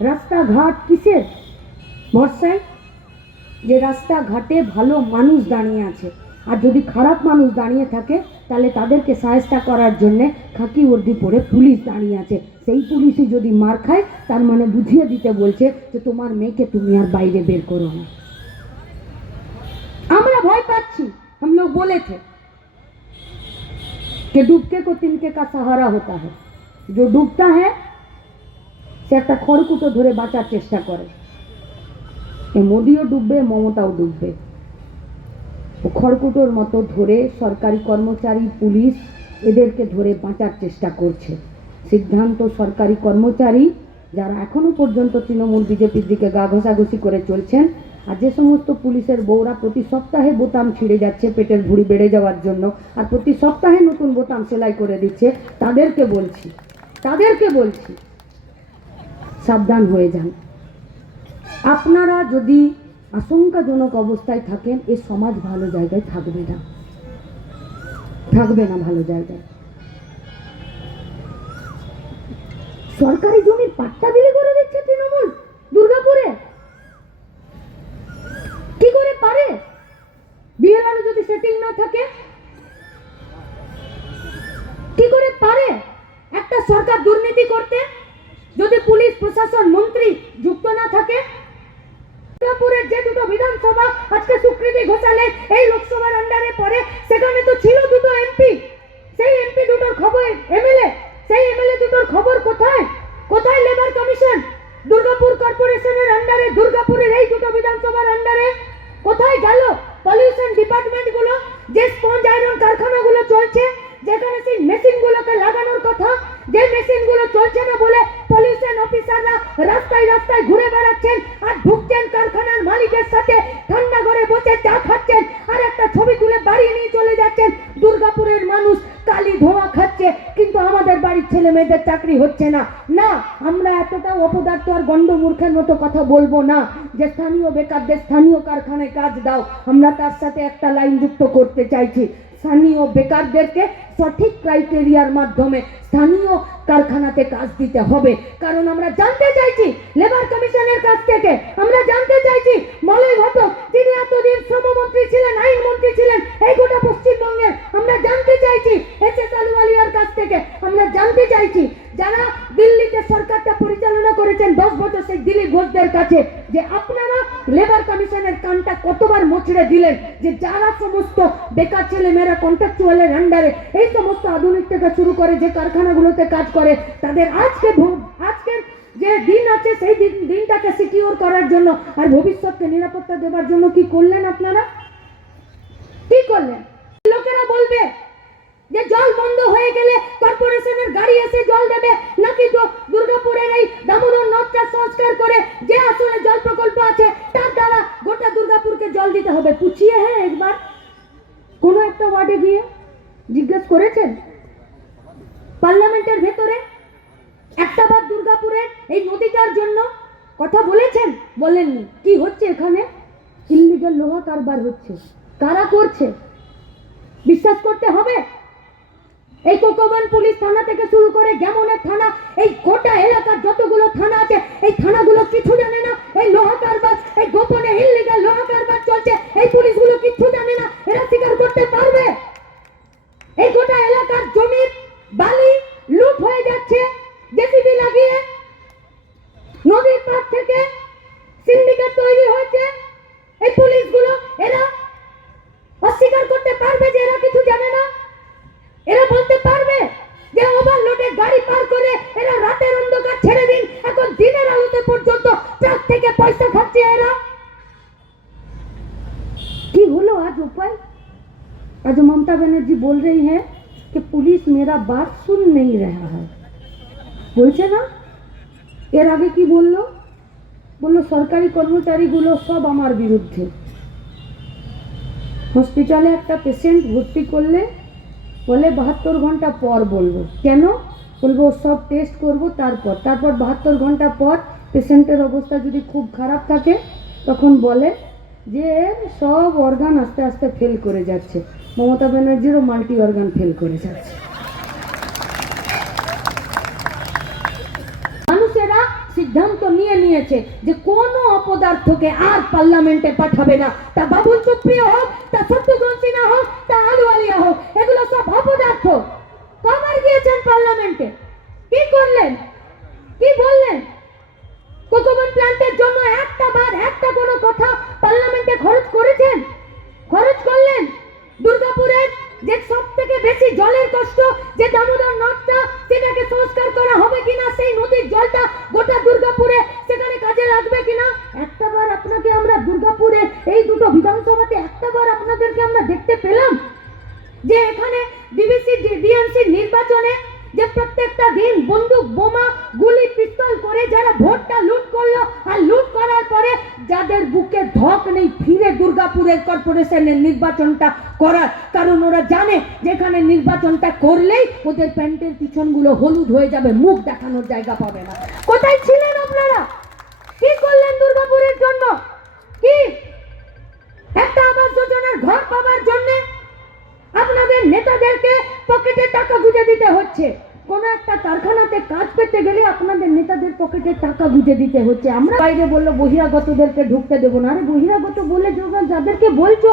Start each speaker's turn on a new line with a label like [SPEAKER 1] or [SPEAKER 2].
[SPEAKER 1] রাস্তাঘাট কিসের ভরসায় যে রাস্তাঘাটে ভালো মানুষ দাঁড়িয়ে আছে আর যদি খারাপ মানুষ দাঁড়িয়ে থাকে তাহলে তাদেরকে সাহেস্তা করার জন্যে খাকি বর্দি পরে পুলিশ দাঁড়িয়ে আছে সেই পুলিশই যদি মার খায় তার মানে বুঝিয়ে দিতে বলছে যে তোমার মেয়েকে তুমি আর বাইরে বের করো না আমরা ভয় পাচ্ছি हम लोग बोले थे कि डूबके को तिनके का सहारा होता है जो डूबता है সে একটা খড়কুটো ধরে বাঁচার চেষ্টা করে। এ মোদিও ডুববে, মমতাও ডুববে। খড়কুটোর মতো ধরে সরকারি কর্মচারী, পুলিশ এদেরকে ধরে বাঁচার চেষ্টা করছে। সিদ্ধান্ত সরকারি কর্মচারী যারা এখনও পর্যন্ত তৃণমূল বিজেপির দিকে গা ঘষাঘষি করে চলছেন, আর যে সমস্ত পুলিশের বউরা প্রতি সপ্তাহে বোতাম ছিঁড়ে যাচ্ছে, পেটের ভুঁড়ি বেড়ে যাওয়ার জন্য, আর প্রতি সপ্তাহে নতুন বোতাম সেলাই করে দিচ্ছে, তাদেরকে বলছি তাদেরকে বলছি সাবধান হয়ে যান। আপনারা যদি আশঙ্কাজনক অবস্থায় থাকেন, এ সমাজ ভালো জায়গায় থাকবে না। থাকবে না ভালো জায়গায়। সরকারি জমি পাট্টা বিলি করে দিচ্ছে তৃণমূল দুর্গাপুরে। কি করে পারে? বিএলআর যদি সেটিং না থাকে, কি করে পারে? একটা সরকার দুর্নীতি করতে প্রশাসন, মন্ত্রী যুক্ত না থাকে। দুর্গাপুরের যে দুটো বিধানসভা আজকে স্বীকৃতি ঘোষালে এই লোকসভার আন্ডারে পড়ে, সেখানে তো ছিল দুটো এমপি। সেই এমপি দুটোর খবর, এমএলএ, সেই এমএলএ দুটোর খবর কোথায়? কোথায় লেবার কমিশন দুর্গাপুর কর্পোরেশনের আন্ডারে দুর্গাপুরের এই দুটো বিধানসভার আন্ডারে কোথায় গেল পলিউশন ডিপার্টমেন্টগুলো যে স্পঞ্জ আয়রন কারখানাগুলো চলছে যেখানে সেই মেশিনগুলোকে লাগানোর কথা যে মেশিনগুলো চলছে না বলে পলিউশন অফিসাররা রাস্তায় রাস্তায় ঘুরে বেড়াচ্ছেন আর ঢুকছেন কারখানার মালিকের সাথে, ঠান্ডা ঘরে বসে চা খাচ্ছেন আর একটা ছবি তুলে বাড়ি নিয়ে চলে যাচ্ছেন। দুর্গাপুরের মানুষ কালি ধোয়া খাচ্ছে, কিন্তু আমাদের বাড়ির ছেলে মেয়েদের চাকরি হচ্ছে না। না, আমরা এতটা অপদার্থ আর গন্ড মূর্খের মতো কথা বলব না যে স্থানীয় বেকারদের স্থানীয় কারখানায় কাজ দাও। আমরা তার সাথে একটা লাইন যুক্ত করতে চাইছি। স্থানীয় বেকারদেরকে সঠিক ক্রাইটেরিয়ার মাধ্যমে স্থানীয় কারখানাতে কাজ দিতে হবে। কারণ আমরা জানতে চাইছি লেবার কমিশনের কাছ থেকে, আমরা জানতে চাইছি মলয় ঘটক তিনি এতদিন শ্রমমন্ত্রী ছিলেন আইন মন্ত্রী ছিলেন, এই গোটা পশ্চিমবঙ্গের আমরা জানতে চাইছি এস এস আলুওয়ালিয়ার কাছ থেকে আমরা জানতে চাইছি যারা দিল্লিতে সরকারটা পরিচালনা করেছেন দশ বছর সেই দিলীপ ঘোষদের কাছে যে আপনারা লেবার কমিশনের কানটা কতবার মোচড়ে দিলেন, যে যারা সমস্ত বেকার ছেলে মেয়েরা কন্ট্রাকচুয়ালের আন্ডারে এই সমস্ত আধুনিক থেকে শুরু করে যে কারখানাগুলোতে কাজ করে, তাদের আজকে আজকের যে দিন আছে সেই দিন, দিনটাকে সিকিউর করার জন্য আর ভবিষ্যৎকে নিরাপত্তা দেওয়ার জন্য কি করলেন আপনারা? কি করলেন? লোকেরা বলবে যে জল বন্ধ হয়ে গেলে কর্পোরেশনের গাড়ি এসে জল দেবে নাকি দু- দুর্গাপুরের এই দামোদর নদটা সংস্কার করে যে আসলে জল প্রকল্প আছে তার দ্বারা গোটা দুর্গাপুরকে জল দিতে হবে পুছিয়ে হ্যাঁ একবার কোনো একটা ওয়ার্ডে গিয়ে জিজ্ঞেস করেছেন? পার্লামেন্টের ভেতরে একটা বার দুর্গাপুরের এই নদীটার জন্য কথা বলেছেন? বলেননি। কি হচ্ছে এখানে? ইল্লিগাল লোহা কারবার হচ্ছে। কারা করছে? বিশ্বাস করতে হবে? এই কোকোবান পুলিশ থানা থেকে শুরু করে গেমনের থানা, এই গোটা এলাকার যতগুলো থানা আছে, এই থানাগুলো কিছু জানে না। आज ममता बनर्जी बोल रही है कि पुलिस मेरा बात सुन नहीं रहा है বলছে না এর আগে কি বললো বললো সরকারি কর্মচারীগুলো সব আমার বিরুদ্ধে হসপিটালে একটা পেশেন্ট ভর্তি করলে বলে বাহাত্তর ঘন্টা পর বলবো কেন বলবো সব টেস্ট করব তারপর তারপর বাহাত্তর ঘন্টা পর পেশেন্টের অবস্থা যদি খুব খারাপ থাকে তখন বলে যে সব অর্গান আস্তে আস্তে ফেল করে যাচ্ছে মমতা ব্যানার্জিরও মাল্টি অর্গান ফেল করে যাচ্ছে। মানুষেরা সিদ্ধান্ত নিয়ে নিয়েছে যে কোনো অপদার্থকে আর পার্লামেন্টে পাঠাবে না। তা বাবুল সুপ্রিয় হোক, তা সত্যগুণ সিনহা হোক, তা আলুয়ালিয়া হোক, এগুলো সব অপদার্থ। কবার গিয়েছেন পার্লামেন্টে? কি করলেন? কি বললেন? কোকোবন প্ল্যান্টের জন্য একটা বার একটা কোনো কথা পার্লামেন্টে খরচ করেছেন? খরচ করলেন? বেশি জলের কষ্ট যে দামোদর নদটা সেটাকে সংস্কার করা হবে কিনা, সেই নদীর জলটা গোটা দুর্গাপুরে সেখানে কাজে লাগবে কিনা? একটা বার আপনাকে আমরা দুর্গাপুরের এই দুটো বিধানসভাতে একটা বার আপনাদেরকে আমরা দেখতে পেলাম যে এখানে ডিবিসি ডিএমসি নির্বাচনে যে প্রত্যেকটা দিন বন্দুক, বোমা, গুলি, পিস্তল করে যারা ভোটটা লুট করল আর লুট করার পরে যাদের বুকে ধক নেই, ফিরে দুর্গাপুরের কর্পোরেশনের নির্বাচনটা করার কারণ ওরা জানে যেখানে নির্বাচনটা করলেই ওদের প্যান্টের পিছনগুলো হলুদ হয়ে যাবে, মুখ দেখানোর জায়গা পাবে না। কোথায় ছিলেন আপনারা? কি করলেন দুর্গাপুরের জন্য? কি? একটা আবাস যোজনার ঘর জন্যে আপনাদের নেতাদেরকে পকেটে টাকা গুঁজে দিতে হচ্ছে। কোন একটা কারখানাতে কাজ পেতে গেলে আপনাদের নেতাদের পকেটে টাকা গুঁজে দিতে হচ্ছে। আমরা বাইরে বলল, বহিরাগতদেরকে ঢুকতে দেবো না। আরে বহিরাগত বলে যোগান যাদেরকে বলছো